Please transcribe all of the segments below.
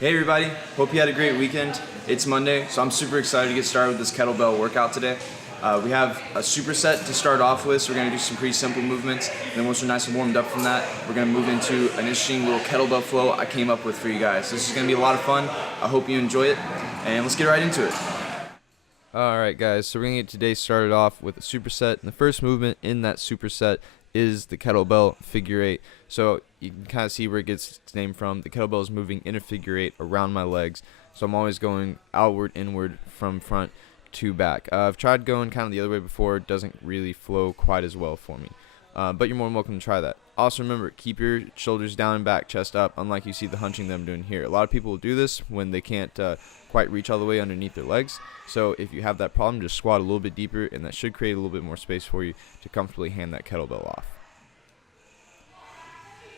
Hey everybody, hope you had a great weekend. It's Monday, so I'm super excited to get started with this kettlebell workout today. We have a superset to start off with, so we're going to do some pretty simple movements. And then once we're nice and warmed up from that, we're going to move into an interesting little kettlebell flow I came up with for you guys. This is going to be a lot of fun. I hope you enjoy it, and let's get right into it. Alright guys, so we're going to get today started off with a superset, and the first movement in that superset is the kettlebell figure-8. So you can kind of see where it gets its name from. The kettlebell is moving in a figure-8 around my legs, so I'm always going outward, inward, from front to back. I've tried going kind of the other way before. It doesn't really flow quite as well for me, but you're more than welcome to try that. Also remember, keep your shoulders down and back, chest up, unlike you see the hunching that I'm doing here. A lot of people will do this when they can't quite reach all the way underneath their legs. So if you have that problem, just squat a little bit deeper, and that should create a little bit more space for you to comfortably hand that kettlebell off.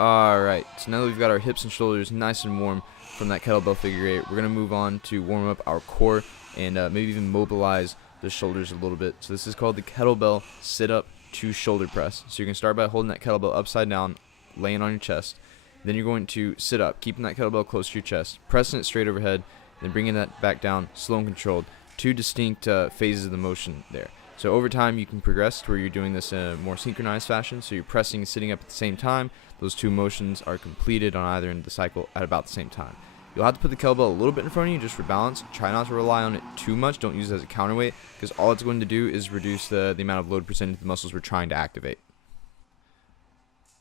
Alright, so now that we've got our hips and shoulders nice and warm from that kettlebell figure-8, we're going to move on to warm up our core and maybe even mobilize the shoulders a little bit. So this is called the kettlebell sit-up to shoulder press. So you're going to start by holding that kettlebell upside down, laying on your chest. Then you're going to sit up, keeping that kettlebell close to your chest, pressing it straight overhead, then bringing that back down, slow and controlled. Two distinct phases of the motion there. So over time you can progress to where you're doing this in a more synchronized fashion. So you're pressing and sitting up at the same time. Those two motions are completed on either end of the cycle at about the same time. You'll have to put the kettlebell a little bit in front of you just for balance. Try not to rely on it too much. Don't use it as a counterweight, because all it's going to do is reduce the amount of load presented to the muscles we're trying to activate.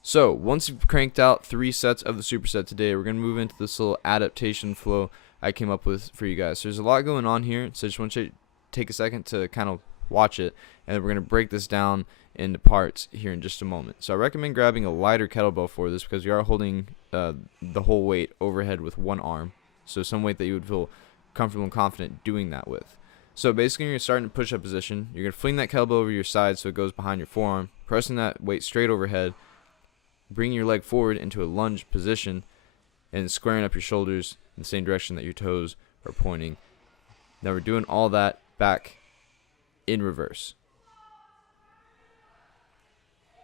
So once you've cranked out 3 sets of the superset today, we're going to move into this little adaptation flow I came up with for you guys. So there's a lot going on here, so I just want you to take a second to kind of watch it, and then we're going to break this down into parts here in just a moment. So I recommend grabbing a lighter kettlebell for this, because you are holding the whole weight overhead with one arm, so some weight that you would feel comfortable and confident doing that with. So basically, you're starting in push-up position. You're going to fling that kettlebell over your side so it goes behind your forearm, pressing that weight straight overhead, bringing your leg forward into a lunge position, and squaring up your shoulders in the same direction that your toes are pointing. Now we're doing all that back in reverse.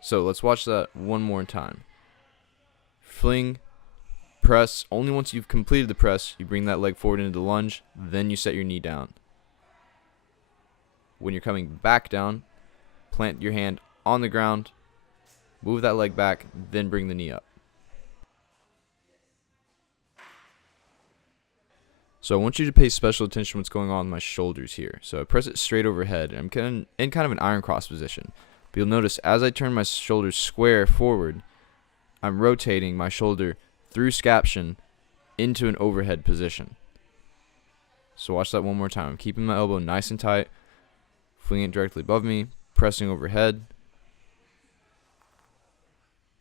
So let's watch that one more time. Fling, press. Only once you've completed the press, you bring that leg forward into the lunge, then you set your knee down. When you're coming back down, plant your hand on the ground, move that leg back, then bring the knee up. So I want you to pay special attention to what's going on with my shoulders here. So I press it straight overhead, and I'm in kind of an iron cross position. But you'll notice as I turn my shoulders square forward, I'm rotating my shoulder through scaption into an overhead position. So watch that one more time. I'm keeping my elbow nice and tight, flinging it directly above me, pressing overhead.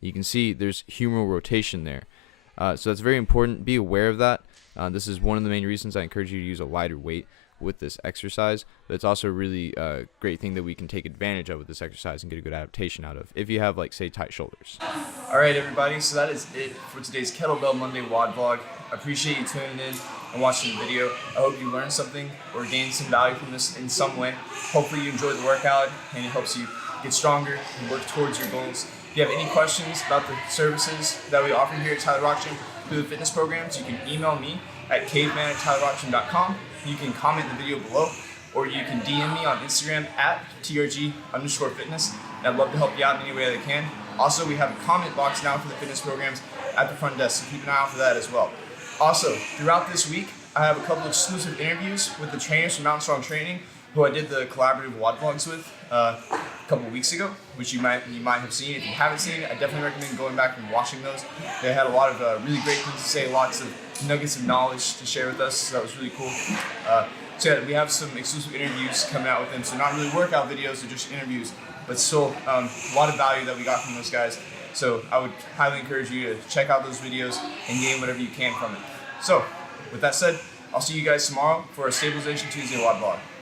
You can see there's humeral rotation there. So that's very important. Be aware of that. This is one of the main reasons I encourage you to use a lighter weight with this exercise, but it's also a really great thing that we can take advantage of with this exercise and get a good adaptation out of if you have, like, say, tight shoulders. Alright everybody, so that is it for today's Kettlebell Monday WODvlog. I appreciate you tuning in and watching the video. I hope you learned something or gained some value from this in some way. Hopefully you enjoyed the workout and it helps you get stronger and work towards your goals. If you have any questions about the services that we offer here at Tyler Rock Gym through the fitness programs, you can email me at caveman@tylerrockgym.com. You can comment in the video below, or you can DM me on Instagram at @TRG_fitness. And I'd love to help you out in any way that I can. Also, we have a comment box now for the fitness programs at the front desk, so keep an eye out for that as well. Also, throughout this week, I have a couple of exclusive interviews with the trainers from Mountain Strong Training, who I did the collaborative WODvlogs with a couple weeks ago, which you might have seen. If you haven't seen it, I definitely recommend going back and watching those. They had a lot of really great things to say, lots of nuggets of knowledge to share with us, so that was really cool. So yeah, we have some exclusive interviews coming out with them, so not really workout videos, they're just interviews, but still a lot of value that we got from those guys. So I would highly encourage you to check out those videos and gain whatever you can from it. So with that said, I'll see you guys tomorrow for a Stabilization Tuesday WODvlog.